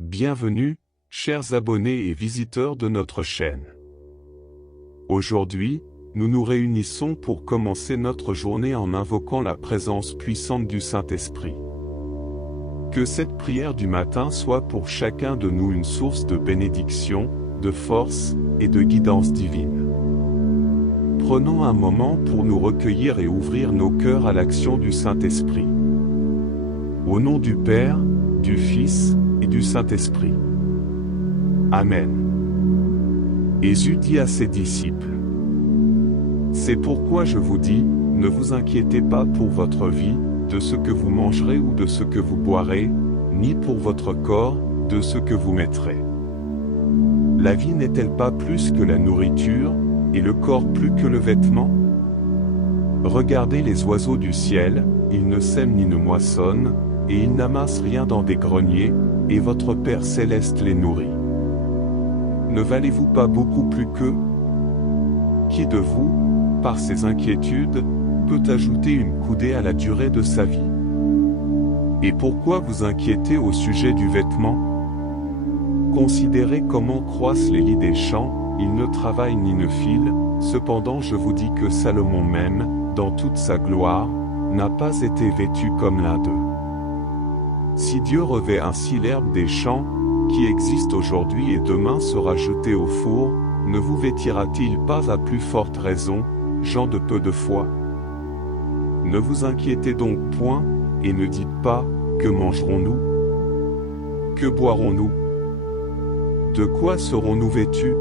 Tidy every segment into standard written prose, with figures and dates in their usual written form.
Bienvenue, chers abonnés et visiteurs de notre chaîne. Aujourd'hui, nous nous réunissons pour commencer notre journée en invoquant la présence puissante du Saint-Esprit. Que cette prière du matin soit pour chacun de nous une source de bénédiction, de force et de guidance divine. Prenons un moment pour nous recueillir et ouvrir nos cœurs à l'action du Saint-Esprit. Au nom du Père, du Fils et du Saint-Esprit. Amen. Jésus dit à ses disciples: C'est pourquoi je vous dis, ne vous inquiétez pas pour votre vie, de ce que vous mangerez ou de ce que vous boirez, ni pour votre corps, de ce que vous mettrez. La vie n'est-elle pas plus que la nourriture, et le corps plus que le vêtement? Regardez les oiseaux du ciel, ils ne sèment ni ne moissonnent, et ils n'amassent rien dans des greniers, et votre Père céleste les nourrit. Ne valez-vous pas beaucoup plus qu'eux? Qui de vous, par ses inquiétudes, peut ajouter une coudée à la durée de sa vie? Et pourquoi vous inquiétez au sujet du vêtement? Considérez comment croissent les lys des champs, ils ne travaillent ni ne filent, cependant je vous dis que Salomon même, dans toute sa gloire, n'a pas été vêtu comme l'un d'eux. Si Dieu revêt ainsi l'herbe des champs, qui existe aujourd'hui et demain sera jetée au four, ne vous vêtira-t-il pas à plus forte raison, gens de peu de foi? Ne vous inquiétez donc point, et ne dites pas, que mangerons-nous? Que boirons-nous? De quoi serons-nous vêtus?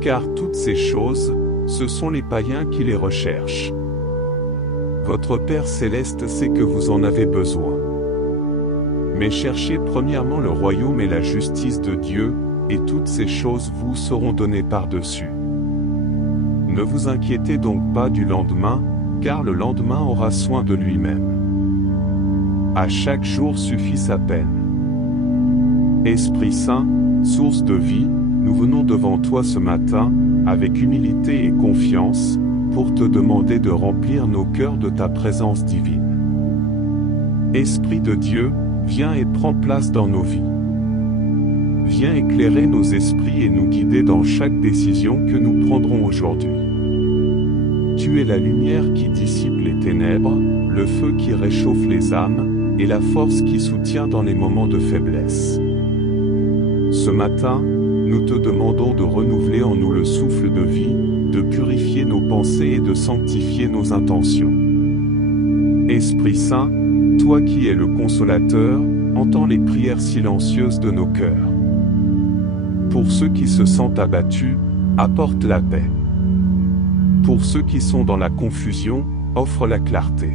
Car toutes ces choses, ce sont les païens qui les recherchent. Votre Père céleste sait que vous en avez besoin. Mais cherchez premièrement le royaume et la justice de Dieu, et toutes ces choses vous seront données par-dessus. Ne vous inquiétez donc pas du lendemain, car le lendemain aura soin de lui-même. À chaque jour suffit sa peine. Esprit Saint, source de vie, nous venons devant toi ce matin, avec humilité et confiance, pour te demander de remplir nos cœurs de ta présence divine. Esprit de Dieu, viens et prends place dans nos vies. Viens éclairer nos esprits et nous guider dans chaque décision que nous prendrons aujourd'hui. Tu es la lumière qui dissipe les ténèbres, le feu qui réchauffe les âmes, et la force qui soutient dans les moments de faiblesse. Ce matin, nous te demandons de renouveler en nous le souffle de vie, de purifier nos pensées et de sanctifier nos intentions. Esprit Saint, toi qui es le consolateur, entends les prières silencieuses de nos cœurs. Pour ceux qui se sentent abattus, apporte la paix. Pour ceux qui sont dans la confusion, offre la clarté.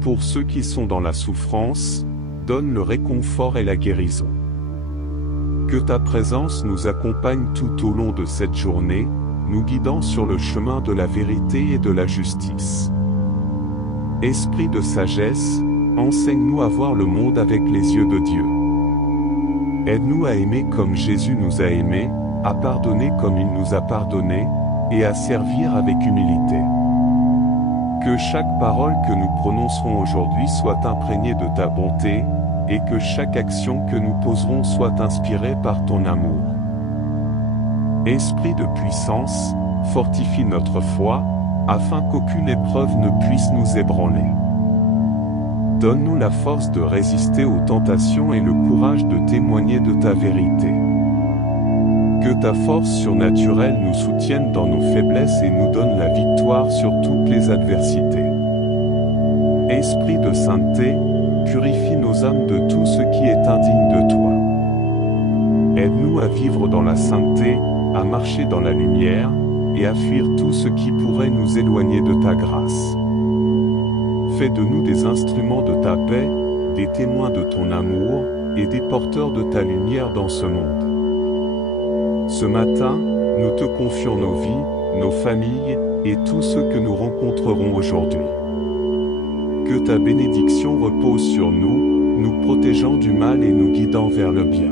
Pour ceux qui sont dans la souffrance, donne le réconfort et la guérison. Que ta présence nous accompagne tout au long de cette journée, nous guidant sur le chemin de la vérité et de la justice. Esprit de sagesse, enseigne-nous à voir le monde avec les yeux de Dieu. Aide-nous à aimer comme Jésus nous a aimés, à pardonner comme il nous a pardonnés, et à servir avec humilité. Que chaque parole que nous prononcerons aujourd'hui soit imprégnée de ta bonté, et que chaque action que nous poserons soit inspirée par ton amour. Esprit de puissance, fortifie notre foi, afin qu'aucune épreuve ne puisse nous ébranler. Donne-nous la force de résister aux tentations et le courage de témoigner de ta vérité. Que ta force surnaturelle nous soutienne dans nos faiblesses et nous donne la victoire sur toutes les adversités. Esprit de sainteté, purifie nos âmes de tout ce qui est indigne de toi. Aide-nous à vivre dans la sainteté, à marcher dans la lumière, et à fuir tout ce qui pourrait nous éloigner de ta grâce. Fais de nous des instruments de ta paix, des témoins de ton amour, et des porteurs de ta lumière dans ce monde. Ce matin, nous te confions nos vies, nos familles, et tous ceux que nous rencontrerons aujourd'hui. Que ta bénédiction repose sur nous, nous protégeant du mal et nous guidant vers le bien.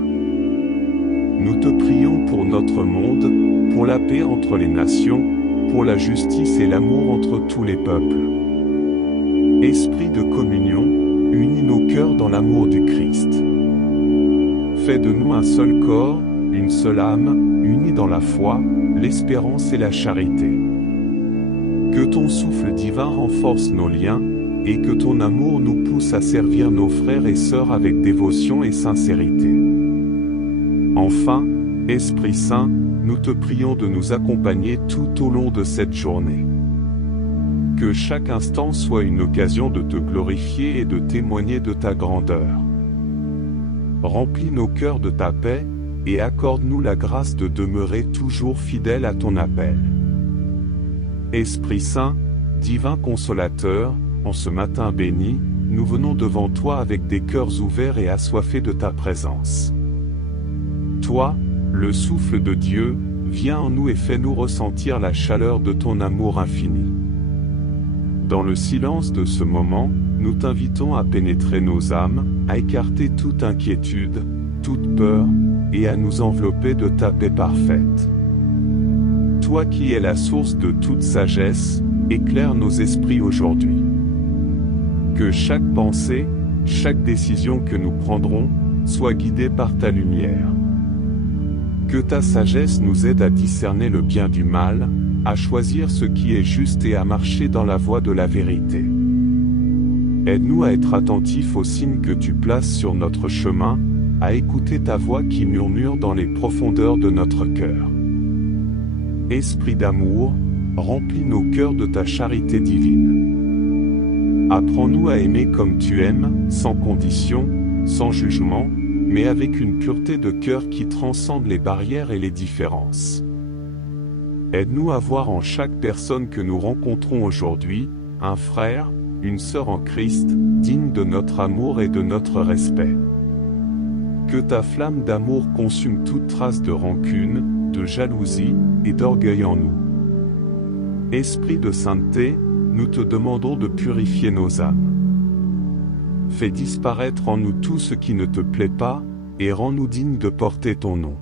Nous te prions pour notre monde, pour la paix entre les nations, pour la justice et l'amour entre tous les peuples. Esprit de communion, unis nos cœurs dans l'amour du Christ. Fais de nous un seul corps, une seule âme, unis dans la foi, l'espérance et la charité. Que ton souffle divin renforce nos liens, et que ton amour nous pousse à servir nos frères et sœurs avec dévotion et sincérité. Enfin, Esprit Saint, nous te prions de nous accompagner tout au long de cette journée. Que chaque instant soit une occasion de te glorifier et de témoigner de ta grandeur. Remplis nos cœurs de ta paix, et accorde-nous la grâce de demeurer toujours fidèles à ton appel. Esprit Saint, divin consolateur, en ce matin béni, nous venons devant toi avec des cœurs ouverts et assoiffés de ta présence. Toi, le souffle de Dieu, viens en nous et fais-nous ressentir la chaleur de ton amour infini. Dans le silence de ce moment, nous t'invitons à pénétrer nos âmes, à écarter toute inquiétude, toute peur, et à nous envelopper de ta paix parfaite. Toi qui es la source de toute sagesse, éclaire nos esprits aujourd'hui. Que chaque pensée, chaque décision que nous prendrons, soit guidée par ta lumière. Que ta sagesse nous aide à discerner le bien du mal, à choisir ce qui est juste et à marcher dans la voie de la vérité. Aide-nous à être attentifs aux signes que tu places sur notre chemin, à écouter ta voix qui murmure dans les profondeurs de notre cœur. Esprit d'amour, remplis nos cœurs de ta charité divine. Apprends-nous à aimer comme tu aimes, sans condition, sans jugement, mais avec une pureté de cœur qui transcende les barrières et les différences. Aide-nous à voir en chaque personne que nous rencontrons aujourd'hui, un frère, une sœur en Christ, digne de notre amour et de notre respect. Que ta flamme d'amour consume toute trace de rancune, de jalousie et d'orgueil en nous. Esprit de sainteté, nous te demandons de purifier nos âmes. Fais disparaître en nous tout ce qui ne te plaît pas, et rends-nous dignes de porter ton nom.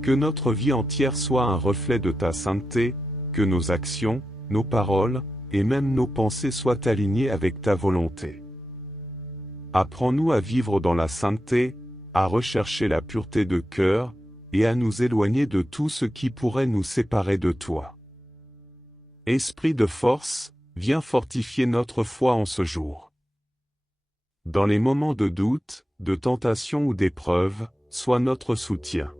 Que notre vie entière soit un reflet de ta sainteté, que nos actions, nos paroles, et même nos pensées soient alignées avec ta volonté. Apprends-nous à vivre dans la sainteté, à rechercher la pureté de cœur, et à nous éloigner de tout ce qui pourrait nous séparer de toi. Esprit de force, viens fortifier notre foi en ce jour. Dans les moments de doute, de tentation ou d'épreuve, sois notre soutien.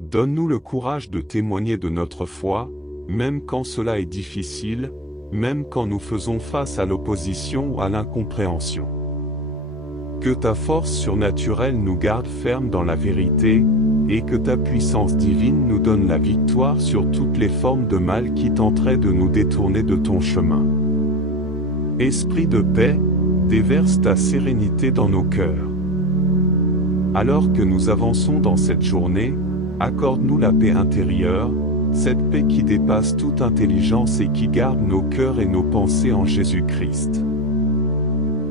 Donne-nous le courage de témoigner de notre foi, même quand cela est difficile, même quand nous faisons face à l'opposition ou à l'incompréhension. Que ta force surnaturelle nous garde fermes dans la vérité, et que ta puissance divine nous donne la victoire sur toutes les formes de mal qui tenteraient de nous détourner de ton chemin. Esprit de paix, déverse ta sérénité dans nos cœurs. Alors que nous avançons dans cette journée, accorde-nous la paix intérieure, cette paix qui dépasse toute intelligence et qui garde nos cœurs et nos pensées en Jésus-Christ.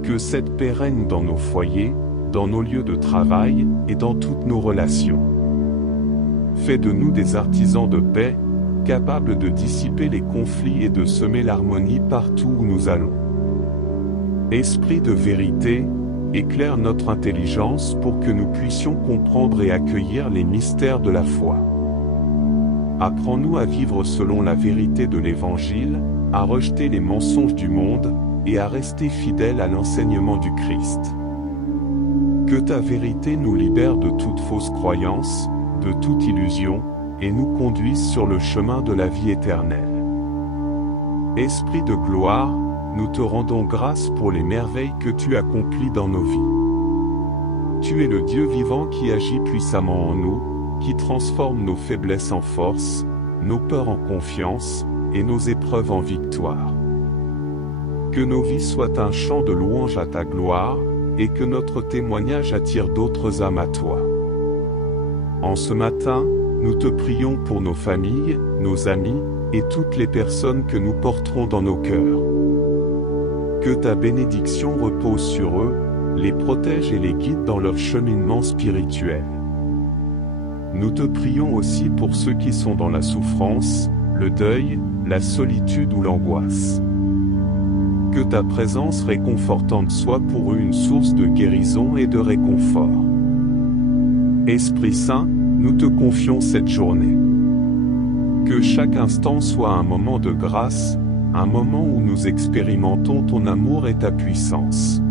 Que cette paix règne dans nos foyers, dans nos lieux de travail et dans toutes nos relations. Fais de nous des artisans de paix, capables de dissiper les conflits et de semer l'harmonie partout où nous allons. Esprit de vérité, éclaire notre intelligence pour que nous puissions comprendre et accueillir les mystères de la foi. Apprends-nous à vivre selon la vérité de l'Évangile, à rejeter les mensonges du monde, et à rester fidèles à l'enseignement du Christ. Que ta vérité nous libère de toute fausse croyance, de toute illusion, et nous conduise sur le chemin de la vie éternelle. Esprit de gloire, nous te rendons grâce pour les merveilles que tu accomplis dans nos vies. Tu es le Dieu vivant qui agit puissamment en nous, qui transforme nos faiblesses en force, nos peurs en confiance, et nos épreuves en victoire. Que nos vies soient un chant de louange à ta gloire, et que notre témoignage attire d'autres âmes à toi. En ce matin, nous te prions pour nos familles, nos amis, et toutes les personnes que nous porterons dans nos cœurs. Que ta bénédiction repose sur eux, les protège et les guide dans leur cheminement spirituel. Nous te prions aussi pour ceux qui sont dans la souffrance, le deuil, la solitude ou l'angoisse. Que ta présence réconfortante soit pour eux une source de guérison et de réconfort. Esprit Saint, nous te confions cette journée. Que chaque instant soit un moment de grâce, un moment où nous expérimentons ton amour et ta puissance.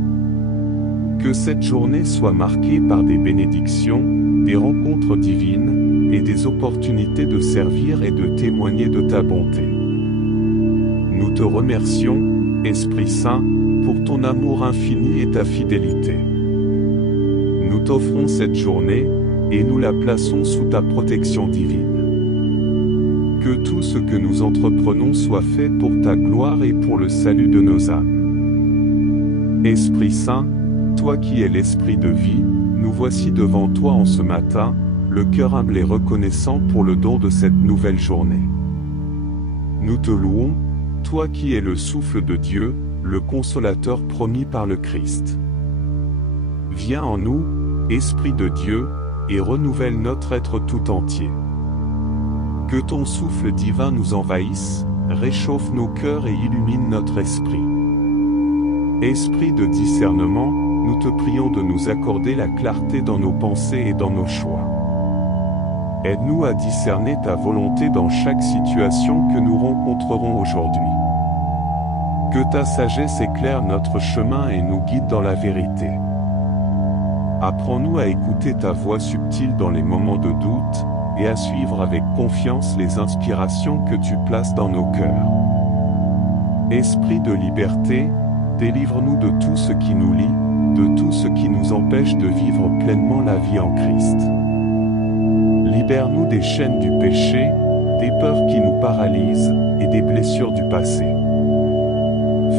Que cette journée soit marquée par des bénédictions, des rencontres divines, et des opportunités de servir et de témoigner de ta bonté. Nous te remercions, Esprit Saint, pour ton amour infini et ta fidélité. Nous t'offrons cette journée, et nous la plaçons sous ta protection divine. Que tout ce que nous entreprenons soit fait pour ta gloire et pour le salut de nos âmes. Esprit Saint, toi qui es l'esprit de vie, nous voici devant toi en ce matin, le cœur humble et reconnaissant pour le don de cette nouvelle journée. Nous te louons, toi qui es le souffle de Dieu, le consolateur promis par le Christ. Viens en nous, Esprit de Dieu, et renouvelle notre être tout entier. Que ton souffle divin nous envahisse, réchauffe nos cœurs et illumine notre esprit. Esprit de discernement, nous te prions de nous accorder la clarté dans nos pensées et dans nos choix. Aide-nous à discerner ta volonté dans chaque situation que nous rencontrerons aujourd'hui. Que ta sagesse éclaire notre chemin et nous guide dans la vérité. Apprends-nous à écouter ta voix subtile dans les moments de doute, et à suivre avec confiance les inspirations que tu places dans nos cœurs. Esprit de liberté, délivre-nous de tout ce qui nous lie, de tout ce qui nous empêche de vivre pleinement la vie en Christ. Libère-nous des chaînes du péché, des peurs qui nous paralysent, et des blessures du passé.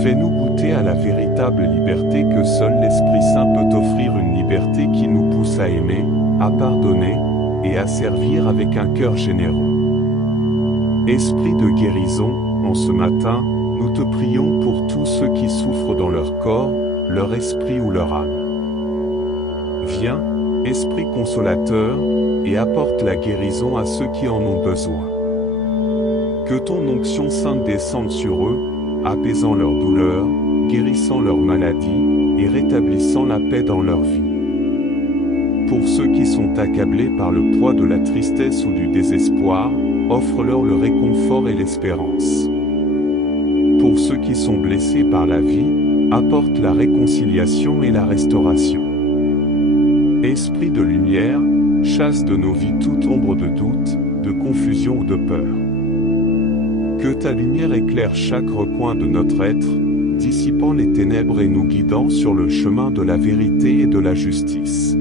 Fais-nous goûter à la véritable liberté que seul l'Esprit Saint peut offrir, une liberté qui nous pousse à aimer, à pardonner, et à servir avec un cœur généreux. Esprit de guérison, en ce matin, nous te prions pour tous ceux qui souffrent dans leur corps, leur esprit ou leur âme. Viens, Esprit consolateur, et apporte la guérison à ceux qui en ont besoin. Que ton onction sainte descende sur eux, apaisant leurs douleurs, guérissant leurs maladies, et rétablissant la paix dans leur vie. Pour ceux qui sont accablés par le poids de la tristesse ou du désespoir, offre-leur le réconfort et l'espérance. Pour ceux qui sont blessés par la vie, apporte la réconciliation et la restauration. Esprit de lumière, chasse de nos vies toute ombre de doute, de confusion ou de peur. Que ta lumière éclaire chaque recoin de notre être, dissipant les ténèbres et nous guidant sur le chemin de la vérité et de la justice.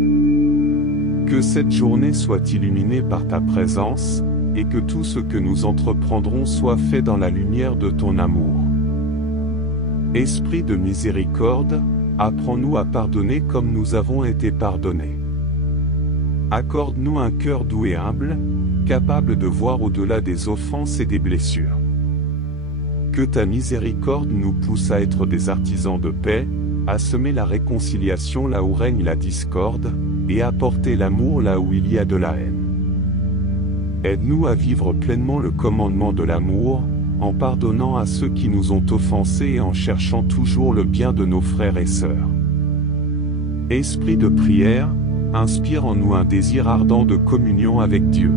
Que cette journée soit illuminée par ta présence, et que tout ce que nous entreprendrons soit fait dans la lumière de ton amour. Esprit de miséricorde, apprends-nous à pardonner comme nous avons été pardonnés. Accorde-nous un cœur doux et humble, capable de voir au-delà des offenses et des blessures. Que ta miséricorde nous pousse à être des artisans de paix, à semer la réconciliation là où règne la discorde, et à porter l'amour là où il y a de la haine. Aide-nous à vivre pleinement le commandement de l'amour, en pardonnant à ceux qui nous ont offensés et en cherchant toujours le bien de nos frères et sœurs. Esprit de prière, inspire en nous un désir ardent de communion avec Dieu.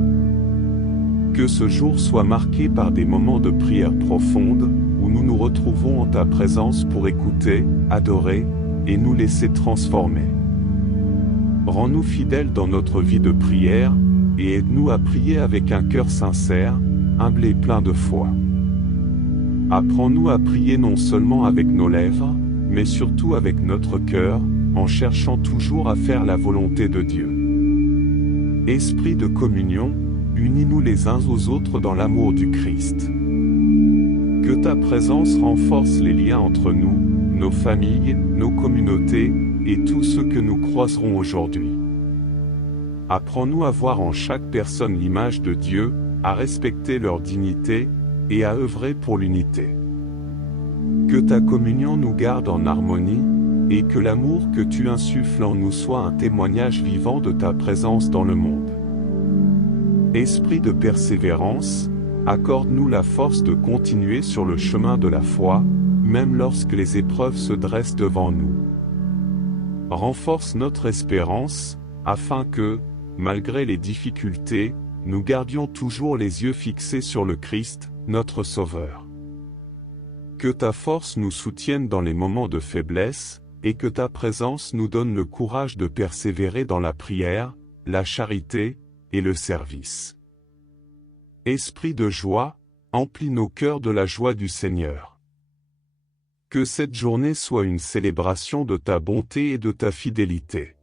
Que ce jour soit marqué par des moments de prière profonde, où nous nous retrouvons en ta présence pour écouter, adorer, et nous laisser transformer. Rends-nous fidèles dans notre vie de prière, et aide-nous à prier avec un cœur sincère, humble et plein de foi. Apprends-nous à prier non seulement avec nos lèvres, mais surtout avec notre cœur, en cherchant toujours à faire la volonté de Dieu. Esprit de communion, unis-nous les uns aux autres dans l'amour du Christ. Que ta présence renforce les liens entre nous, nos familles, nos communautés, et tous ceux que nous croiserons aujourd'hui. Apprends-nous à voir en chaque personne l'image de Dieu, à respecter leur dignité, et à œuvrer pour l'unité. Que ta communion nous garde en harmonie, et que l'amour que tu insuffles en nous soit un témoignage vivant de ta présence dans le monde. Esprit de persévérance, accorde-nous la force de continuer sur le chemin de la foi, même lorsque les épreuves se dressent devant nous. Renforce notre espérance, afin que, malgré les difficultés, nous gardions toujours les yeux fixés sur le Christ, notre Sauveur. Que ta force nous soutienne dans les moments de faiblesse, et que ta présence nous donne le courage de persévérer dans la prière, la charité, et le service. Esprit de joie, emplis nos cœurs de la joie du Seigneur. Que cette journée soit une célébration de ta bonté et de ta fidélité.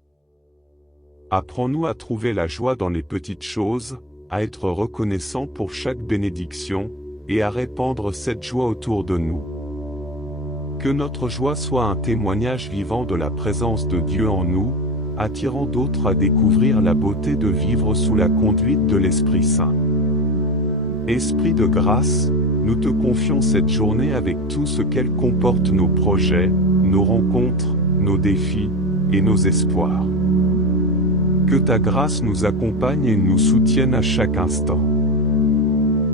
Apprends-nous à trouver la joie dans les petites choses, à être reconnaissants pour chaque bénédiction, et à répandre cette joie autour de nous. Que notre joie soit un témoignage vivant de la présence de Dieu en nous, attirant d'autres à découvrir la beauté de vivre sous la conduite de l'Esprit Saint. Esprit de grâce, nous te confions cette journée avec tout ce qu'elle comporte, nos projets, nos rencontres, nos défis, et nos espoirs. Que ta grâce nous accompagne et nous soutienne à chaque instant.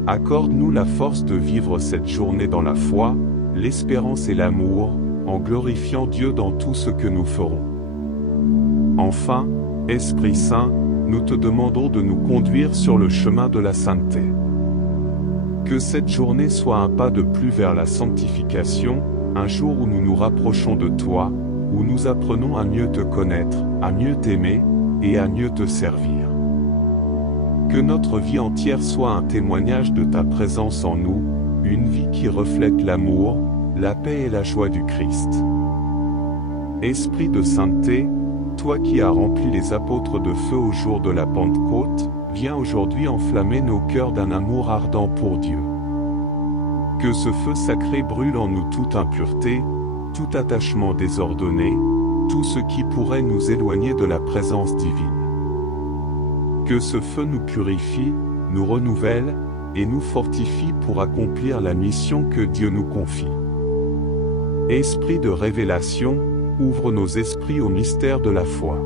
Accorde-nous la force de vivre cette journée dans la foi, l'espérance et l'amour, en glorifiant Dieu dans tout ce que nous ferons. Enfin, Esprit Saint, nous te demandons de nous conduire sur le chemin de la sainteté. Que cette journée soit un pas de plus vers la sanctification, un jour où nous nous rapprochons de toi, où nous apprenons à mieux te connaître, à mieux t'aimer, et à mieux te servir. Que notre vie entière soit un témoignage de ta présence en nous, une vie qui reflète l'amour, la paix et la joie du Christ. Esprit de sainteté, toi qui as rempli les apôtres de feu au jour de la Pentecôte, viens aujourd'hui enflammer nos cœurs d'un amour ardent pour Dieu. Que ce feu sacré brûle en nous toute impureté, tout attachement désordonné, tout ce qui pourrait nous éloigner de la présence divine. Que ce feu nous purifie, nous renouvelle, et nous fortifie pour accomplir la mission que Dieu nous confie. Esprit de révélation, ouvre nos esprits au mystère de la foi.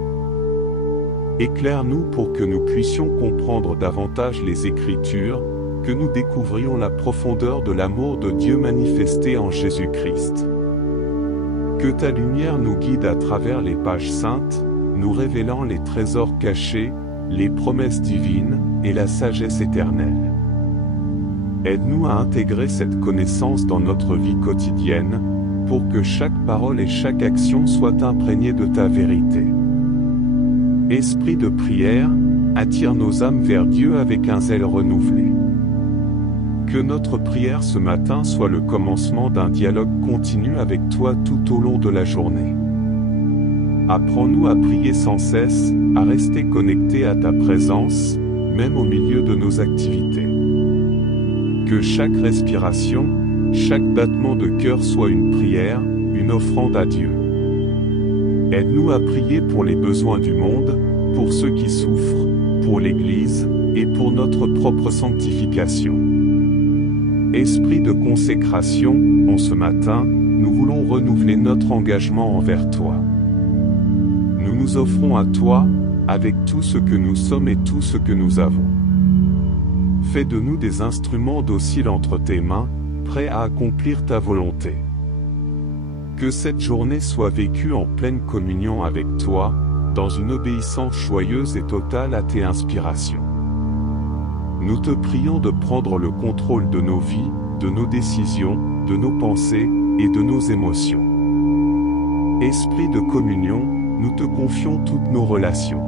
Éclaire-nous pour que nous puissions comprendre davantage les Écritures, que nous découvrions la profondeur de l'amour de Dieu manifesté en Jésus-Christ. Que ta lumière nous guide à travers les pages saintes, nous révélant les trésors cachés, les promesses divines, et la sagesse éternelle. Aide-nous à intégrer cette connaissance dans notre vie quotidienne, pour que chaque parole et chaque action soient imprégnées de ta vérité. Esprit de prière, attire nos âmes vers Dieu avec un zèle renouvelé. Que notre prière ce matin soit le commencement d'un dialogue continu avec toi tout au long de la journée. Apprends-nous à prier sans cesse, à rester connectés à ta présence, même au milieu de nos activités. Que chaque respiration, chaque battement de cœur soit une prière, une offrande à Dieu. Aide-nous à prier pour les besoins du monde, pour ceux qui souffrent, pour l'Église, et pour notre propre sanctification. Esprit de consécration, en ce matin, nous voulons renouveler notre engagement envers toi. Nous nous offrons à toi, avec tout ce que nous sommes et tout ce que nous avons. Fais de nous des instruments dociles entre tes mains, prêts à accomplir ta volonté. Que cette journée soit vécue en pleine communion avec toi, dans une obéissance joyeuse et totale à tes inspirations. Nous te prions de prendre le contrôle de nos vies, de nos décisions, de nos pensées et de nos émotions. Esprit de communion, nous te confions toutes nos relations.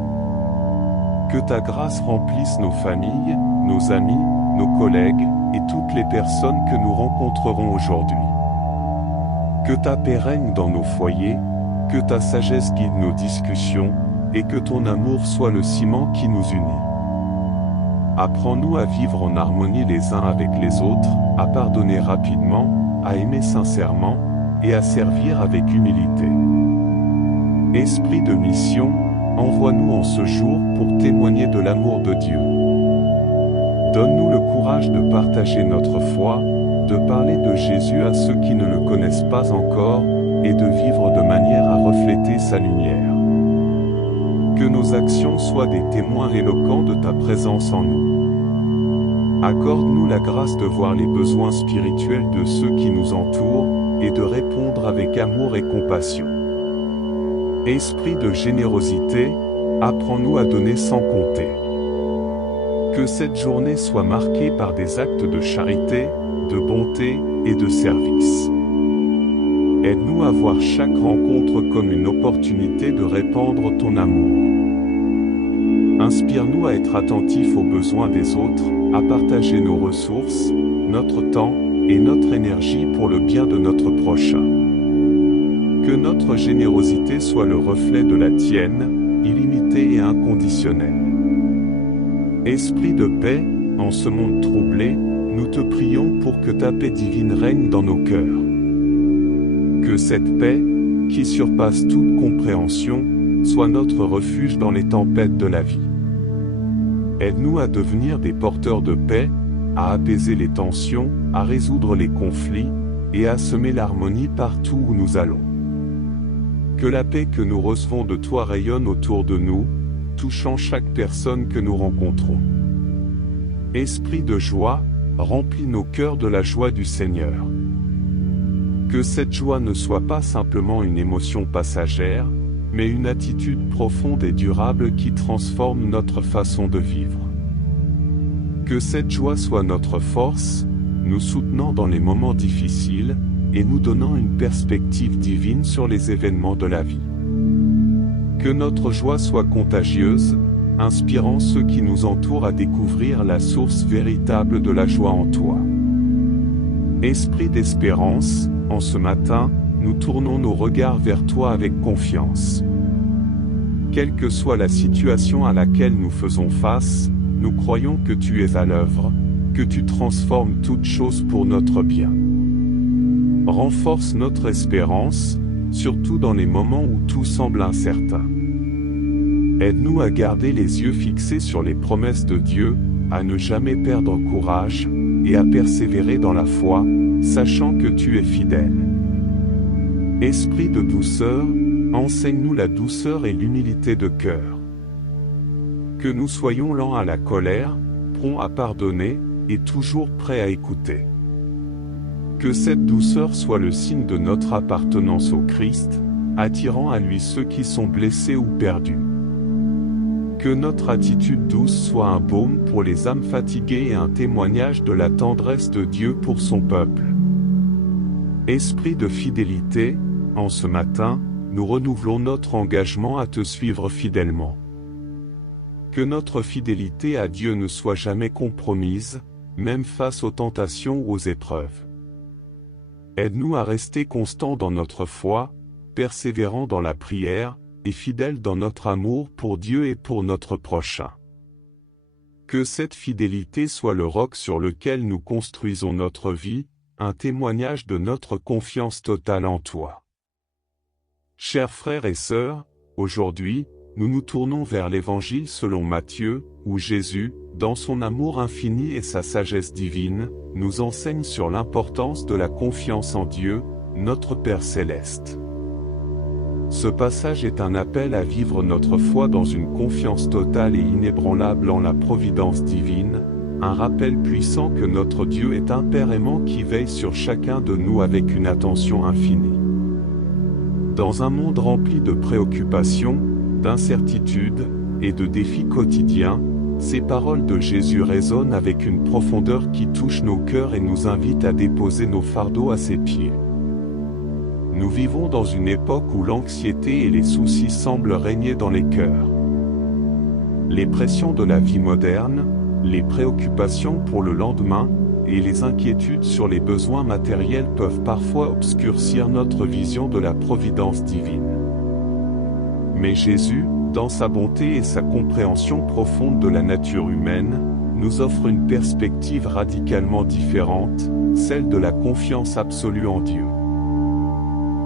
Que ta grâce remplisse nos familles, nos amis, nos collègues et toutes les personnes que nous rencontrerons aujourd'hui. Que ta paix règne dans nos foyers, que ta sagesse guide nos discussions, et que ton amour soit le ciment qui nous unit. Apprends-nous à vivre en harmonie les uns avec les autres, à pardonner rapidement, à aimer sincèrement, et à servir avec humilité. Esprit de mission, envoie-nous en ce jour pour témoigner de l'amour de Dieu. Donne-nous le courage de partager notre foi, de parler de Jésus à ceux qui ne le connaissent pas encore, et de vivre de manière à refléter sa lumière. Que nos actions soient des témoins éloquents de ta présence en nous. Accorde-nous la grâce de voir les besoins spirituels de ceux qui nous entourent, et de répondre avec amour et compassion. Esprit de générosité, Apprends-nous à donner sans compter. Que cette journée soit marquée par des actes de charité, de bonté et de service. Aide-nous à voir chaque rencontre comme une opportunité de répandre ton amour. Inspire-nous à être attentifs aux besoins des autres, à partager nos ressources, notre temps et notre énergie pour le bien de notre prochain. Que notre générosité soit le reflet de la tienne, illimitée et inconditionnelle. Esprit de paix, en ce monde troublé, nous te prions pour que ta paix divine règne dans nos cœurs. Que cette paix, qui surpasse toute compréhension, soit notre refuge dans les tempêtes de la vie. Aide-nous à devenir des porteurs de paix, à apaiser les tensions, à résoudre les conflits, et à semer l'harmonie partout où nous allons. Que la paix que nous recevons de toi rayonne autour de nous, touchant chaque personne que nous rencontrons. Esprit de joie, remplis nos cœurs de la joie du Seigneur. Que cette joie ne soit pas simplement une émotion passagère, mais une attitude profonde et durable qui transforme notre façon de vivre. Que cette joie soit notre force, nous soutenant dans les moments difficiles, et nous donnant une perspective divine sur les événements de la vie. Que notre joie soit contagieuse, inspirant ceux qui nous entourent à découvrir la source véritable de la joie en toi. Esprit d'espérance, en ce matin, nous tournons nos regards vers toi avec confiance. Quelle que soit la situation à laquelle nous faisons face, nous croyons que tu es à l'œuvre, que tu transformes toutes choses pour notre bien. Renforce notre espérance, surtout dans les moments où tout semble incertain. Aide-nous à garder les yeux fixés sur les promesses de Dieu, à ne jamais perdre courage, et à persévérer dans la foi, sachant que tu es fidèle. Esprit de douceur, enseigne-nous la douceur et l'humilité de cœur. Que nous soyons lents à la colère, prompts à pardonner, et toujours prêts à écouter. Que cette douceur soit le signe de notre appartenance au Christ, attirant à lui ceux qui sont blessés ou perdus. Que notre attitude douce soit un baume pour les âmes fatiguées et un témoignage de la tendresse de Dieu pour son peuple. Esprit de fidélité, en ce matin, nous renouvelons notre engagement à te suivre fidèlement. Que notre fidélité à Dieu ne soit jamais compromise, même face aux tentations ou aux épreuves. Aide-nous à rester constants dans notre foi, persévérants dans la prière, et fidèles dans notre amour pour Dieu et pour notre prochain. Que cette fidélité soit le roc sur lequel nous construisons notre vie, un témoignage de notre confiance totale en toi. Chers frères et sœurs, aujourd'hui, nous nous tournons vers l'Évangile selon Matthieu, où Jésus, dans son amour infini et sa sagesse divine, nous enseigne sur l'importance de la confiance en Dieu, notre Père céleste. Ce passage est un appel à vivre notre foi dans une confiance totale et inébranlable en la providence divine, un rappel puissant que notre Dieu est un Père aimant qui veille sur chacun de nous avec une attention infinie. Dans un monde rempli de préoccupations, d'incertitudes et de défis quotidiens, ces paroles de Jésus résonnent avec une profondeur qui touche nos cœurs et nous invite à déposer nos fardeaux à ses pieds. Nous vivons dans une époque où l'anxiété et les soucis semblent régner dans les cœurs. Les pressions de la vie moderne, les préoccupations pour le lendemain, et les inquiétudes sur les besoins matériels peuvent parfois obscurcir notre vision de la providence divine. Mais Jésus, dans sa bonté et sa compréhension profonde de la nature humaine, nous offre une perspective radicalement différente, celle de la confiance absolue en Dieu.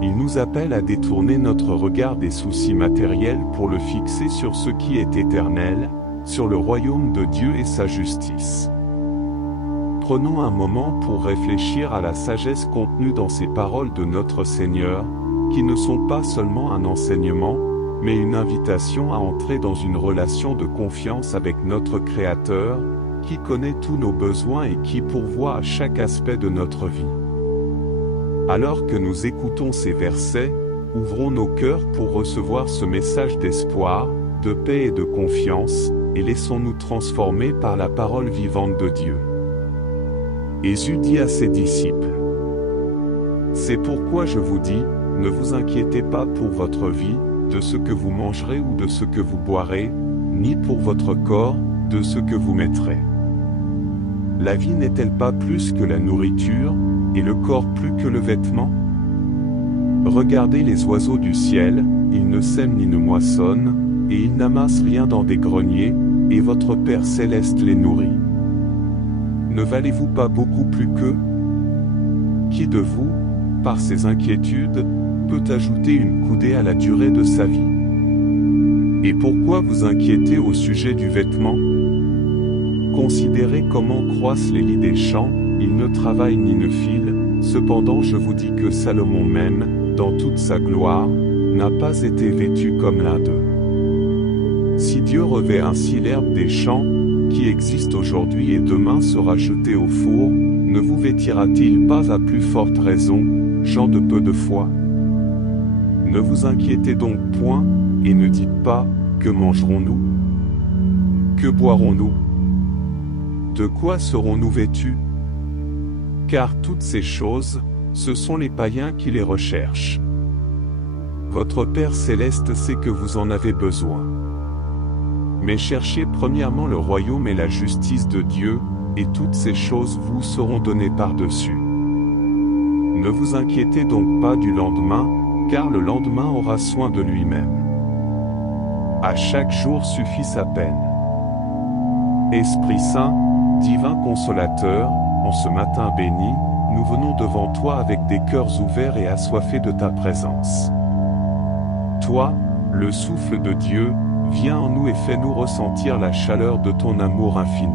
Il nous appelle à détourner notre regard des soucis matériels pour le fixer sur ce qui est éternel, sur le royaume de Dieu et sa justice. Prenons un moment pour réfléchir à la sagesse contenue dans ces paroles de notre Seigneur, qui ne sont pas seulement un enseignement, mais une invitation à entrer dans une relation de confiance avec notre Créateur, qui connaît tous nos besoins et qui pourvoit à chaque aspect de notre vie. Alors que nous écoutons ces versets, ouvrons nos cœurs pour recevoir ce message d'espoir, de paix et de confiance, et laissons-nous transformer par la parole vivante de Dieu. Jésus dit à ses disciples: C'est pourquoi je vous dis, ne vous inquiétez pas pour votre vie, de ce que vous mangerez ou de ce que vous boirez, ni pour votre corps, de ce que vous mettrez. La vie n'est-elle pas plus que la nourriture, et le corps plus que le vêtement? Regardez les oiseaux du ciel, ils ne sèment ni ne moissonnent, et ils n'amassent rien dans des greniers, et votre Père céleste les nourrit. Ne valez-vous pas beaucoup plus qu'eux? Qui de vous, par ses inquiétudes, peut ajouter une coudée à la durée de sa vie? Et pourquoi vous inquiétez au sujet du vêtement? Considérez comment croissent les lys des champs, ils ne travaillent ni ne filent, cependant je vous dis que Salomon même, dans toute sa gloire, n'a pas été vêtu comme l'un d'eux. Si Dieu revêt ainsi l'herbe des champs, qui existe aujourd'hui et demain sera jetée au four, ne vous vêtira-t-il pas à plus forte raison, gens de peu de foi? Ne vous inquiétez donc point, et ne dites pas, que mangerons-nous? Que boirons-nous? De quoi serons-nous vêtus? Car toutes ces choses, ce sont les païens qui les recherchent. Votre Père céleste sait que vous en avez besoin. Mais cherchez premièrement le royaume et la justice de Dieu, et toutes ces choses vous seront données par-dessus. Ne vous inquiétez donc pas du lendemain, car le lendemain aura soin de lui-même. À chaque jour suffit sa peine. Esprit Saint, divin consolateur, en ce matin béni, nous venons devant toi avec des cœurs ouverts et assoiffés de ta présence. Toi, le souffle de Dieu, viens en nous et fais-nous ressentir la chaleur de ton amour infini.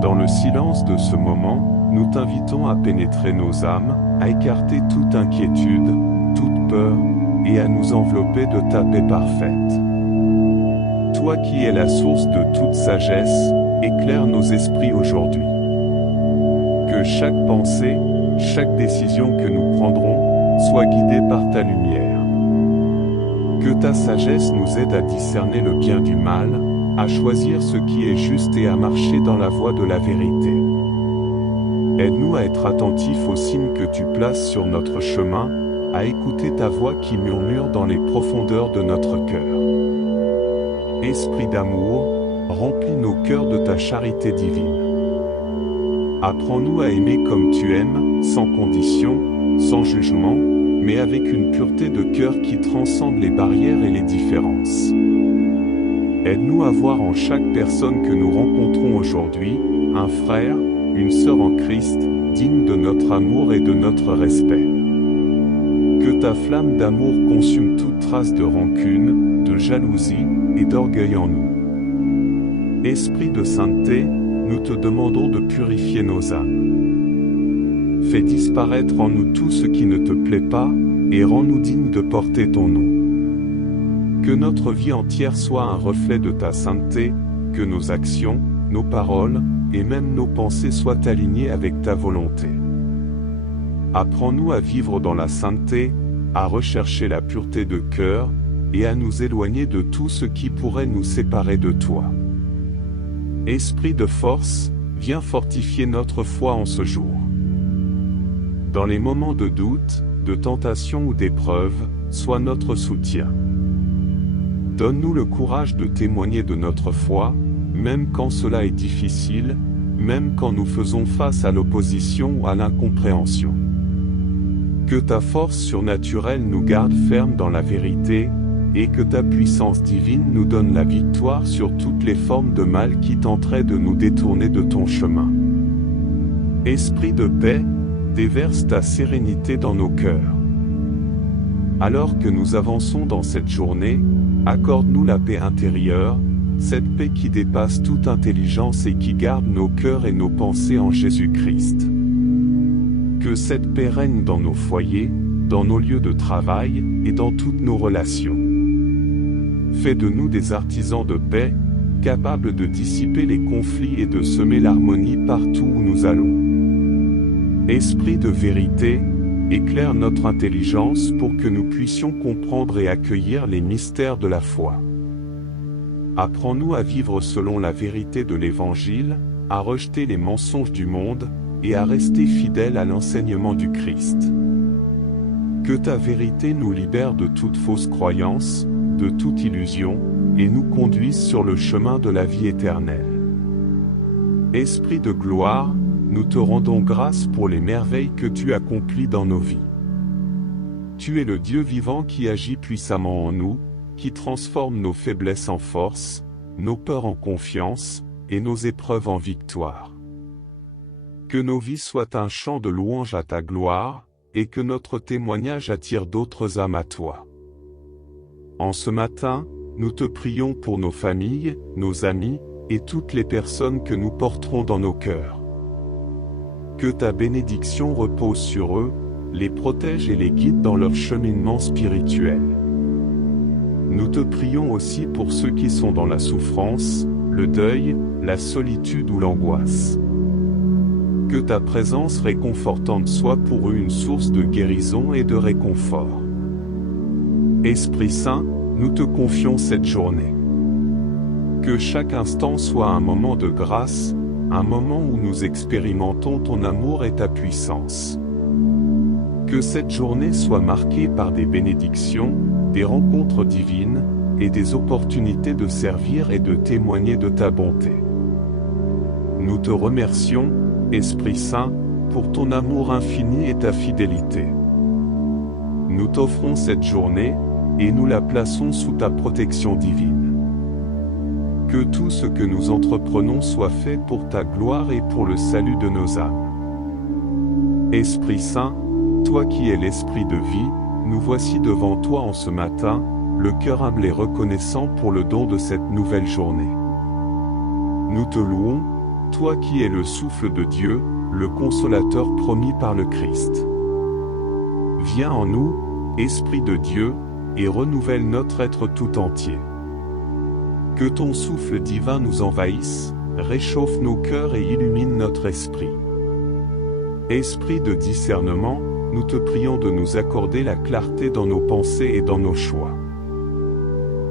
Dans le silence de ce moment, nous t'invitons à pénétrer nos âmes, à écarter toute inquiétude, toute peur, et à nous envelopper de ta paix parfaite. Toi qui es la source de toute sagesse, éclaire nos esprits aujourd'hui. Que chaque pensée, chaque décision que nous prendrons, soit guidée par ta lumière. Que ta sagesse nous aide à discerner le bien du mal, à choisir ce qui est juste et à marcher dans la voie de la vérité. Aide-nous à être attentifs aux signes que tu places sur notre chemin, à écouter ta voix qui murmure dans les profondeurs de notre cœur. Esprit d'amour, remplis nos cœurs de ta charité divine. Apprends-nous à aimer comme tu aimes, sans condition, sans jugement, mais avec une pureté de cœur qui transcende les barrières et les différences. Aide-nous à voir en chaque personne que nous rencontrons aujourd'hui, un frère, une sœur en Christ, digne de notre amour et de notre respect. Que ta flamme d'amour consume toute trace de rancune, de jalousie et d'orgueil en nous. Esprit de sainteté, nous te demandons de purifier nos âmes. Fais disparaître en nous tout ce qui ne te plaît pas, et rends-nous dignes de porter ton nom. Que notre vie entière soit un reflet de ta sainteté, que nos actions, nos paroles, et même nos pensées soient alignées avec ta volonté. Apprends-nous à vivre dans la sainteté, à rechercher la pureté de cœur, et à nous éloigner de tout ce qui pourrait nous séparer de toi. Esprit de force, viens fortifier notre foi en ce jour. Dans les moments de doute, de tentation ou d'épreuve, sois notre soutien. Donne-nous le courage de témoigner de notre foi, même quand cela est difficile, même quand nous faisons face à l'opposition ou à l'incompréhension. Que ta force surnaturelle nous garde fermes dans la vérité, et que ta puissance divine nous donne la victoire sur toutes les formes de mal qui tenteraient de nous détourner de ton chemin. Esprit de paix, déverse ta sérénité dans nos cœurs. Alors que nous avançons dans cette journée, accorde-nous la paix intérieure, cette paix qui dépasse toute intelligence et qui garde nos cœurs et nos pensées en Jésus-Christ. Que cette paix règne dans nos foyers, dans nos lieux de travail et dans toutes nos relations. Fais de nous des artisans de paix, capables de dissiper les conflits et de semer l'harmonie partout où nous allons. Esprit de vérité, éclaire notre intelligence pour que nous puissions comprendre et accueillir les mystères de la foi. apprends-nous à vivre selon la vérité de l'Évangile, à rejeter les mensonges du monde, et à rester fidèles à l'enseignement du Christ. Que ta vérité nous libère de toute fausse croyance, de toute illusion, et nous conduise sur le chemin de la vie éternelle. Esprit de gloire, nous te rendons grâce pour les merveilles que tu accomplis dans nos vies. Tu es le Dieu vivant qui agit puissamment en nous, qui transforme nos faiblesses en force, nos peurs en confiance, et nos épreuves en victoire. Que nos vies soient un chant de louange à ta gloire, et que notre témoignage attire d'autres âmes à toi. En ce matin, nous te prions pour nos familles, nos amis, et toutes les personnes que nous porterons dans nos cœurs. Que ta bénédiction repose sur eux, les protège et les guide dans leur cheminement spirituel. Nous te prions aussi pour ceux qui sont dans la souffrance, le deuil, la solitude ou l'angoisse. Que ta présence réconfortante soit pour eux une source de guérison et de réconfort. Esprit Saint, nous te confions cette journée. Que chaque instant soit un moment de grâce, un moment où nous expérimentons ton amour et ta puissance. Que cette journée soit marquée par des bénédictions, des rencontres divines, et des opportunités de servir et de témoigner de ta bonté. Nous te remercions, Esprit Saint, pour ton amour infini et ta fidélité. Nous t'offrons cette journée, et nous la plaçons sous ta protection divine. Que tout ce que nous entreprenons soit fait pour ta gloire et pour le salut de nos âmes. Esprit Saint, toi qui es l'Esprit de vie, nous voici devant toi en ce matin, le cœur humble et reconnaissant pour le don de cette nouvelle journée. Nous te louons, toi qui es le souffle de Dieu, le consolateur promis par le Christ. Viens en nous, Esprit de Dieu, et renouvelle notre être tout entier. Que ton souffle divin nous envahisse, réchauffe nos cœurs et illumine notre esprit. Esprit de discernement, nous te prions de nous accorder la clarté dans nos pensées et dans nos choix.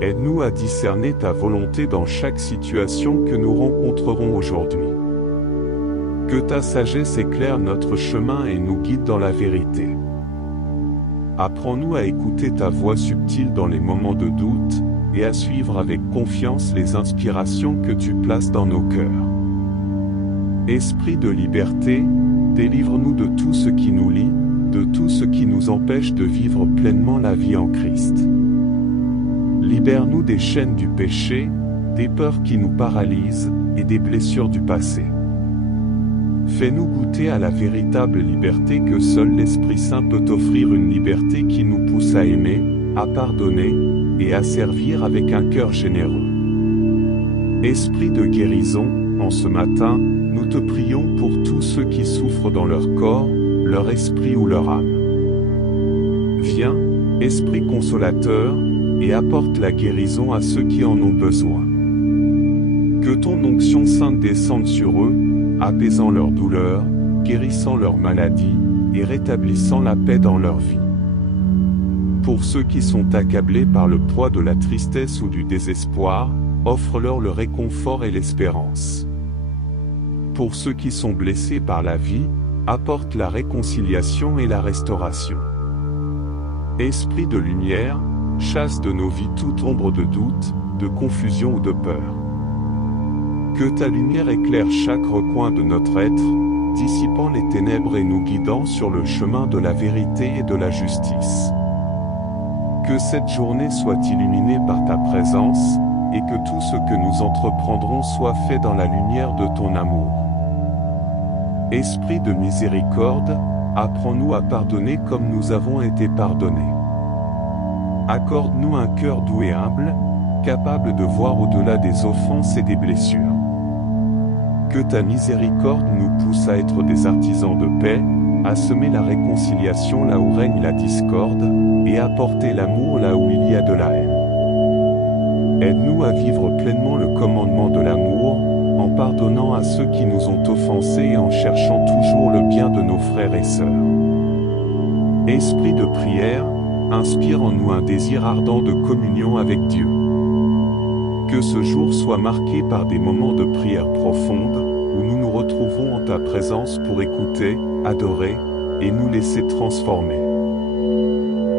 Aide-nous à discerner ta volonté dans chaque situation que nous rencontrerons aujourd'hui. Que ta sagesse éclaire notre chemin et nous guide dans la vérité. Apprends-nous à écouter ta voix subtile dans les moments de doute, et à suivre avec confiance les inspirations que tu places dans nos cœurs. Esprit de liberté, délivre-nous de tout ce qui nous lie, de tout ce qui nous empêche de vivre pleinement la vie en Christ. Libère-nous des chaînes du péché, des peurs qui nous paralysent, et des blessures du passé. Fais-nous goûter à la véritable liberté que seul l'Esprit Saint peut offrir, une liberté qui nous pousse à aimer, à pardonner, et à servir avec un cœur généreux. Esprit de guérison, en ce matin, nous te prions pour tous ceux qui souffrent dans leur corps, leur esprit ou leur âme. Viens, Esprit consolateur, et apporte la guérison à ceux qui en ont besoin. Que ton onction sainte descende sur eux, apaisant leurs douleurs, guérissant leurs maladies, et rétablissant la paix dans leur vie. Pour ceux qui sont accablés par le poids de la tristesse ou du désespoir, offre-leur le réconfort et l'espérance. Pour ceux qui sont blessés par la vie, apporte la réconciliation et la restauration. Esprit de lumière, chasse de nos vies toute ombre de doute, de confusion ou de peur. Que ta lumière éclaire chaque recoin de notre être, dissipant les ténèbres et nous guidant sur le chemin de la vérité et de la justice. Que cette journée soit illuminée par ta présence, et que tout ce que nous entreprendrons soit fait dans la lumière de ton amour. Esprit de miséricorde, apprends-nous à pardonner comme nous avons été pardonnés. Accorde-nous un cœur doux et humble, capable de voir au-delà des offenses et des blessures. Que ta miséricorde nous pousse à être des artisans de paix, à semer la réconciliation là où règne la discorde, et à porter l'amour là où il y a de la haine. Aide-nous à vivre pleinement le commandement de l'amour, en pardonnant à ceux qui nous ont offensés et en cherchant toujours le bien de nos frères et sœurs. Esprit de prière, inspire en nous un désir ardent de communion avec Dieu. Que ce jour soit marqué par des moments de prière profonde, où nous nous retrouvons en ta présence pour écouter, adorer, et nous laisser transformer.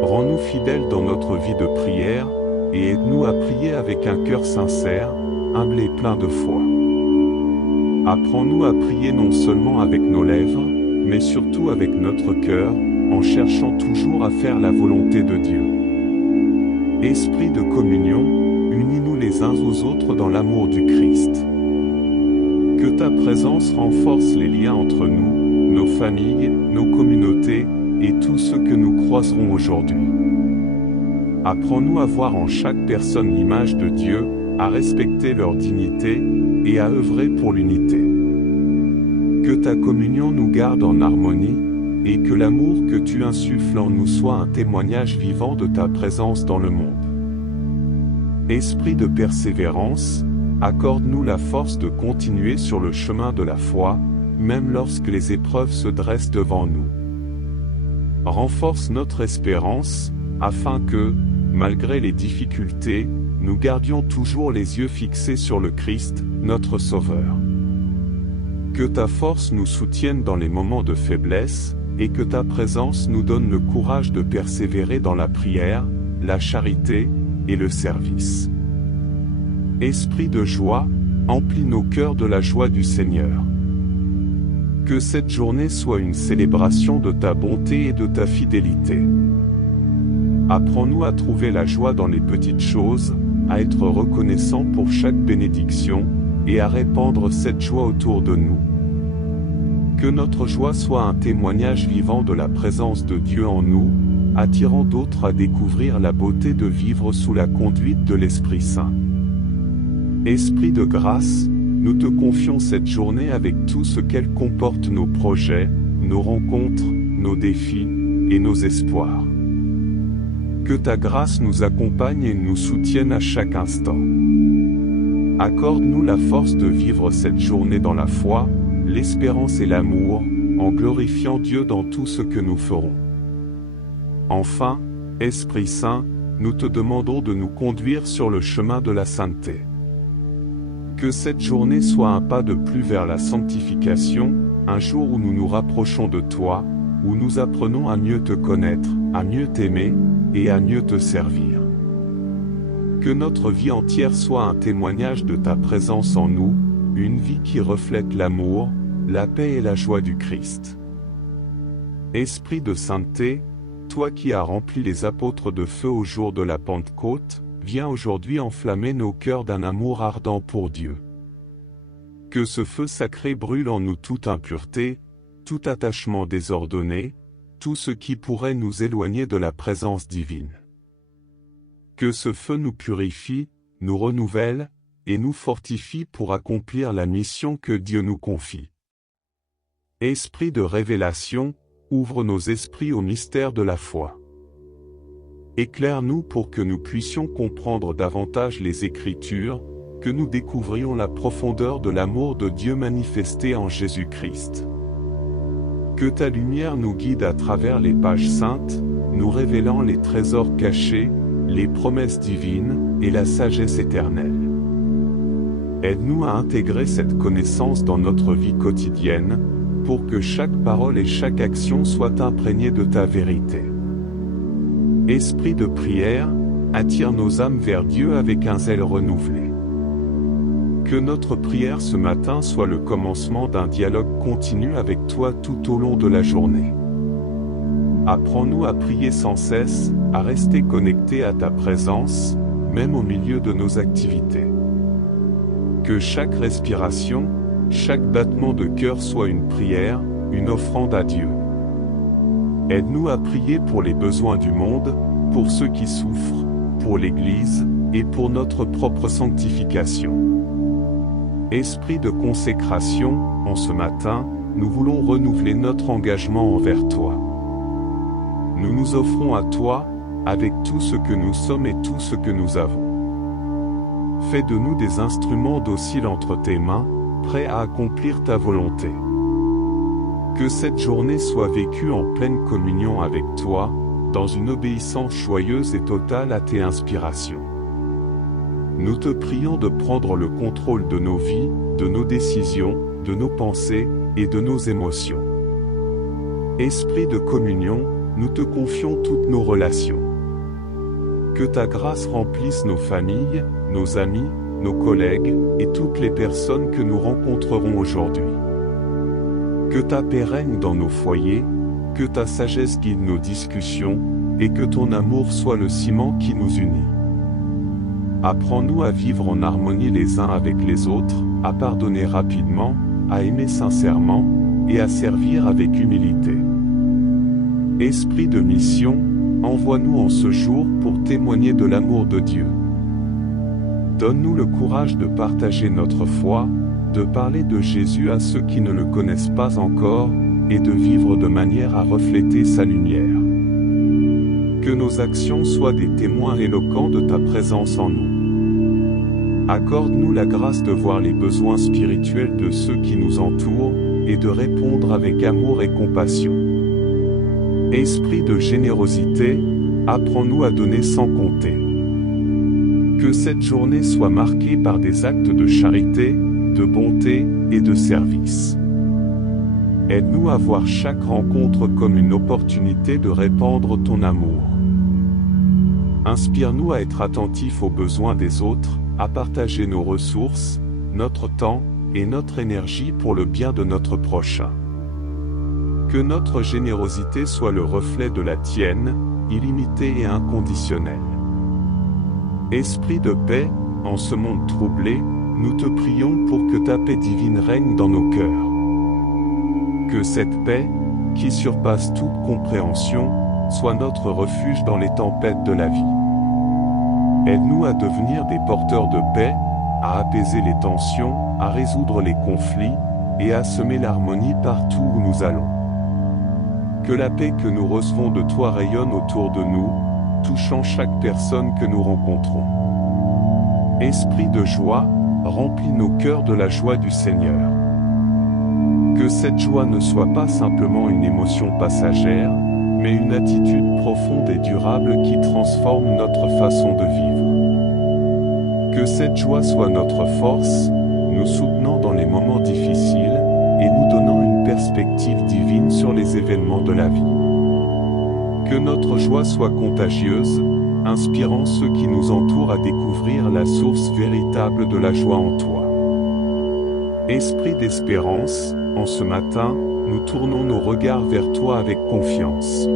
Rends-nous fidèles dans notre vie de prière, et aide-nous à prier avec un cœur sincère, humble et plein de foi. Apprends-nous à prier non seulement avec nos lèvres, mais surtout avec notre cœur, en cherchant toujours à faire la volonté de Dieu. Esprit de communion, unis-nous les uns aux autres dans l'amour du Christ. Que ta présence renforce les liens entre nous, nos familles, nos communautés, et tous ceux que nous croiserons aujourd'hui. Apprends-nous à voir en chaque personne l'image de Dieu, à respecter leur dignité, et à œuvrer pour l'unité. Que ta communion nous garde en harmonie, et que l'amour que tu insuffles en nous soit un témoignage vivant de ta présence dans le monde. Esprit de persévérance, accorde-nous la force de continuer sur le chemin de la foi, même lorsque les épreuves se dressent devant nous. Renforce notre espérance, afin que, malgré les difficultés, nous gardions toujours les yeux fixés sur le Christ, notre Sauveur. Que ta force nous soutienne dans les moments de faiblesse, et que ta présence nous donne le courage de persévérer dans la prière, la charité, et le service. Esprit de joie, emplis nos cœurs de la joie du Seigneur. Que cette journée soit une célébration de ta bonté et de ta fidélité. Apprends-nous à trouver la joie dans les petites choses, à être reconnaissants pour chaque bénédiction, et à répandre cette joie autour de nous. Que notre joie soit un témoignage vivant de la présence de Dieu en nous, attirant d'autres à découvrir la beauté de vivre sous la conduite de l'Esprit Saint. Esprit de grâce, nous te confions cette journée avec tout ce qu'elle comporte, nos projets, nos rencontres, nos défis, et nos espoirs. Que ta grâce nous accompagne et nous soutienne à chaque instant. Accorde-nous la force de vivre cette journée dans la foi, l'espérance et l'amour, en glorifiant Dieu dans tout ce que nous ferons. Enfin, Esprit Saint, nous te demandons de nous conduire sur le chemin de la sainteté. Que cette journée soit un pas de plus vers la sanctification, un jour où nous nous rapprochons de toi, où nous apprenons à mieux te connaître, à mieux t'aimer, et à mieux te servir. Que notre vie entière soit un témoignage de ta présence en nous, une vie qui reflète l'amour, la paix et la joie du Christ. Esprit de sainteté, toi qui as rempli les apôtres de feu au jour de la Pentecôte, viens aujourd'hui enflammer nos cœurs d'un amour ardent pour Dieu. Que ce feu sacré brûle en nous toute impureté, tout attachement désordonné, tout ce qui pourrait nous éloigner de la présence divine. Que ce feu nous purifie, nous renouvelle, et nous fortifie pour accomplir la mission que Dieu nous confie. Esprit de révélation, ouvre nos esprits au mystère de la foi. Éclaire-nous pour que nous puissions comprendre davantage les Écritures, que nous découvrions la profondeur de l'amour de Dieu manifesté en Jésus-Christ. Que ta lumière nous guide à travers les pages saintes, nous révélant les trésors cachés, les promesses divines, et la sagesse éternelle. Aide-nous à intégrer cette connaissance dans notre vie quotidienne, pour que chaque parole et chaque action soient imprégnées de ta vérité. Esprit de prière, attire nos âmes vers Dieu avec un zèle renouvelé. Que notre prière ce matin soit le commencement d'un dialogue continu avec toi tout au long de la journée. Apprends-nous à prier sans cesse, à rester connectés à ta présence, même au milieu de nos activités. Que chaque respiration, chaque battement de cœur soit une prière, une offrande à Dieu. Aide-nous à prier pour les besoins du monde, pour ceux qui souffrent, pour l'Église, et pour notre propre sanctification. Esprit de consécration, en ce matin, nous voulons renouveler notre engagement envers toi. Nous nous offrons à toi, avec tout ce que nous sommes et tout ce que nous avons. Fais de nous des instruments dociles entre tes mains, prêts à accomplir ta volonté. Que cette journée soit vécue en pleine communion avec toi, dans une obéissance joyeuse et totale à tes inspirations. nous te prions de prendre le contrôle de nos vies, de nos décisions, de nos pensées et de nos émotions. Esprit de communion, nous te confions toutes nos relations. Que ta grâce remplisse nos familles, nos amis, nos collègues et toutes les personnes que nous rencontrerons aujourd'hui. Que ta paix règne dans nos foyers, que ta sagesse guide nos discussions, et que ton amour soit le ciment qui nous unit. Apprends-nous à vivre en harmonie les uns avec les autres, à pardonner rapidement, à aimer sincèrement, et à servir avec humilité. Esprit de mission, envoie-nous en ce jour pour témoigner de l'amour de Dieu. Donne-nous le courage de partager notre foi, de parler de Jésus à ceux qui ne le connaissent pas encore, et de vivre de manière à refléter sa lumière. Que nos actions soient des témoins éloquents de ta présence en nous. Accorde-nous la grâce de voir les besoins spirituels de ceux qui nous entourent, et de répondre avec amour et compassion. Esprit de générosité, apprends-nous à donner sans compter. Que cette journée soit marquée par des actes de charité, de bonté et de service. Aide-nous à voir chaque rencontre comme une opportunité de répandre ton amour. Inspire-nous à être attentifs aux besoins des autres, à partager nos ressources, notre temps et notre énergie pour le bien de notre prochain. Que notre générosité soit le reflet de la tienne, illimitée et inconditionnelle. Esprit de paix, en ce monde troublé, nous te prions pour que ta paix divine règne dans nos cœurs. Que cette paix, qui surpasse toute compréhension, soit notre refuge dans les tempêtes de la vie. Aide-nous à devenir des porteurs de paix, à apaiser les tensions, à résoudre les conflits, et à semer l'harmonie partout où nous allons. Que la paix que nous recevons de toi rayonne autour de nous, touchant chaque personne que nous rencontrons. Esprit de joie, remplis nos cœurs de la joie du Seigneur. Que cette joie ne soit pas simplement une émotion passagère, mais une attitude profonde et durable qui transforme notre façon de vivre. Que cette joie soit notre force, nous soutenant dans les moments difficiles, et nous donnant une perspective divine sur les événements de la vie. Que notre joie soit contagieuse, inspirant ceux qui nous entourent à découvrir la source véritable de la joie en toi. Esprit d'espérance, en ce matin, nous tournons nos regards vers toi avec confiance.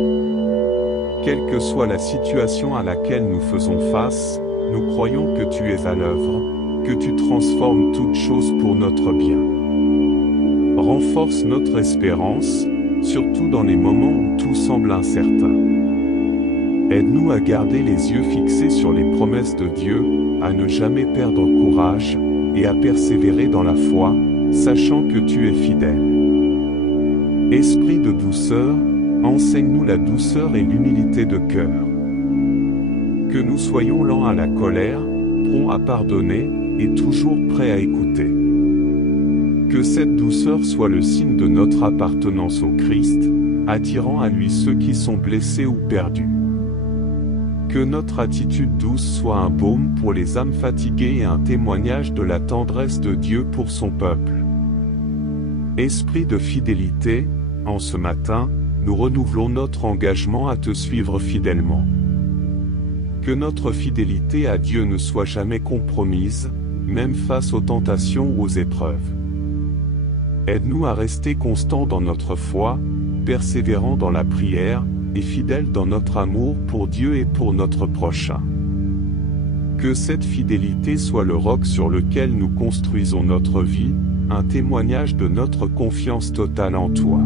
Quelle que soit la situation à laquelle nous faisons face, nous croyons que tu es à l'œuvre, que tu transformes toutes choses pour notre bien. Renforce notre espérance, surtout dans les moments où tout semble incertain. Aide-nous à garder les yeux fixés sur les promesses de Dieu, à ne jamais perdre courage, et à persévérer dans la foi, sachant que tu es fidèle. Esprit de douceur, enseigne-nous la douceur et l'humilité de cœur. Que nous soyons lents à la colère, prompts à pardonner, et toujours prêts à écouter. Que cette douceur soit le signe de notre appartenance au Christ, attirant à lui ceux qui sont blessés ou perdus. Que notre attitude douce soit un baume pour les âmes fatiguées et un témoignage de la tendresse de Dieu pour son peuple. Esprit de fidélité, en ce matin, nous renouvelons notre engagement à te suivre fidèlement. Que notre fidélité à Dieu ne soit jamais compromise, même face aux tentations ou aux épreuves. Aide-nous à rester constants dans notre foi, persévérants dans la prière, et fidèles dans notre amour pour Dieu et pour notre prochain. Que cette fidélité soit le roc sur lequel nous construisons notre vie, un témoignage de notre confiance totale en toi.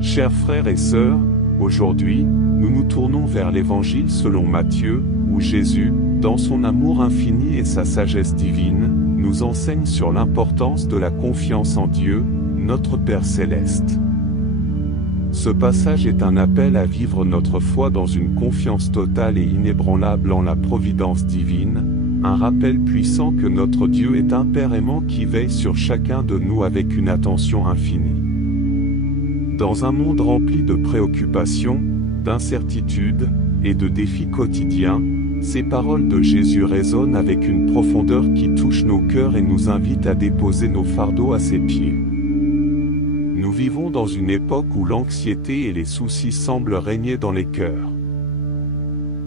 Chers frères et sœurs, aujourd'hui, nous nous tournons vers l'Évangile selon Matthieu, où Jésus, dans son amour infini et sa sagesse divine, nous enseigne sur l'importance de la confiance en Dieu, notre Père céleste. Ce passage est un appel à vivre notre foi dans une confiance totale et inébranlable en la providence divine, un rappel puissant que notre Dieu est un Père aimant qui veille sur chacun de nous avec une attention infinie. Dans un monde rempli de préoccupations, d'incertitudes et de défis quotidiens, Ces paroles de Jésus résonnent avec une profondeur qui touche nos cœurs et nous invite à déposer nos fardeaux à ses pieds. Nous vivons dans une époque où l'anxiété et les soucis semblent régner dans les cœurs.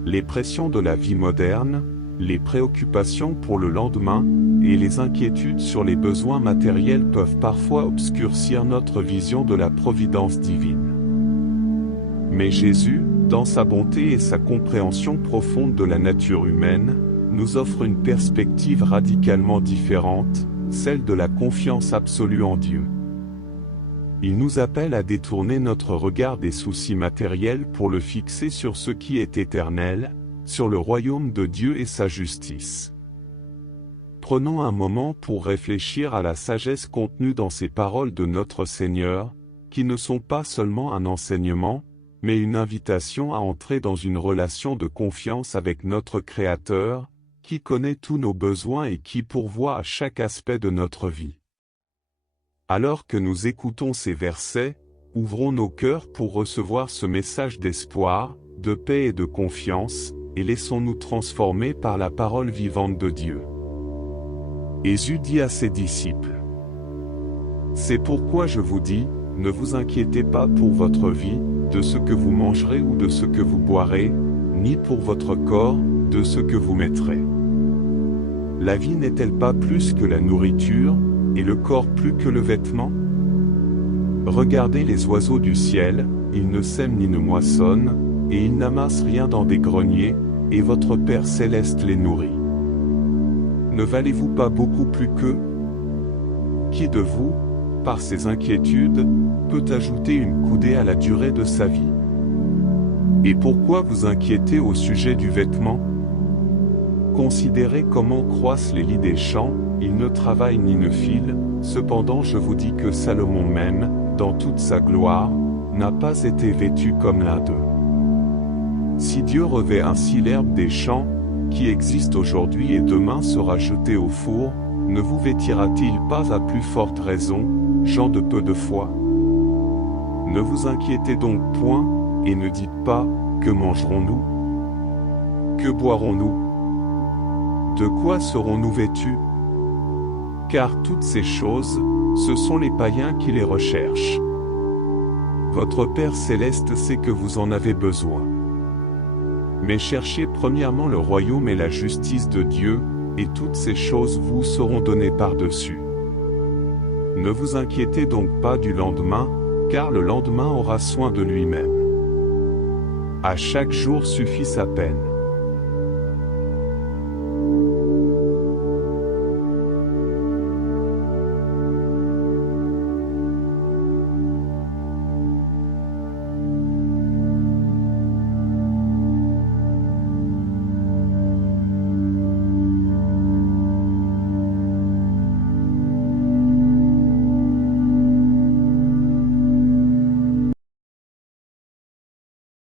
Les pressions de la vie moderne, les préoccupations pour le lendemain, et les inquiétudes sur les besoins matériels peuvent parfois obscurcir notre vision de la providence divine. Mais Jésus, dans sa bonté et sa compréhension profonde de la nature humaine, nous offre une perspective radicalement différente, celle de la confiance absolue en Dieu. Il nous appelle à détourner notre regard des soucis matériels pour le fixer sur ce qui est éternel, sur le royaume de Dieu et sa justice. Prenons un moment pour réfléchir à la sagesse contenue dans ces paroles de notre Seigneur, qui ne sont pas seulement un enseignement, mais une invitation à entrer dans une relation de confiance avec notre Créateur, qui connaît tous nos besoins et qui pourvoit à chaque aspect de notre vie. Alors que nous écoutons ces versets, ouvrons nos cœurs pour recevoir ce message d'espoir, de paix et de confiance, et laissons-nous transformer par la parole vivante de Dieu. Jésus dit à ses disciples: « C'est pourquoi je vous dis, ne vous inquiétez pas pour votre vie, de ce que vous mangerez ou de ce que vous boirez, ni pour votre corps, de ce que vous mettrez. La vie n'est-elle pas plus que la nourriture, et le corps plus que le vêtement? Regardez les oiseaux du ciel, ils ne sèment ni ne moissonnent, et ils n'amassent rien dans des greniers, et votre Père céleste les nourrit. Ne valez-vous pas beaucoup plus qu'eux? Qui de vous, par ses inquiétudes, peut ajouter une coudée à la durée de sa vie? Et pourquoi vous inquiétez au sujet du vêtement? Considérez comment croissent les lys des champs, ils ne travaillent ni ne filent, cependant je vous dis que Salomon même, dans toute sa gloire, n'a pas été vêtu comme l'un d'eux. Si Dieu revêt ainsi l'herbe des champs, qui existe aujourd'hui et demain sera jetée au four, ne vous vêtira-t-il pas à plus forte raison, gens de peu de foi? Ne vous inquiétez donc point, et ne dites pas, que mangerons-nous? Que boirons-nous? De quoi serons-nous vêtus? Car toutes ces choses, ce sont les païens qui les recherchent. Votre Père céleste sait que vous en avez besoin. Mais cherchez premièrement le royaume et la justice de Dieu, et toutes ces choses vous seront données par-dessus. Ne vous inquiétez donc pas du lendemain, car le lendemain aura soin de lui-même. À chaque jour suffit sa peine.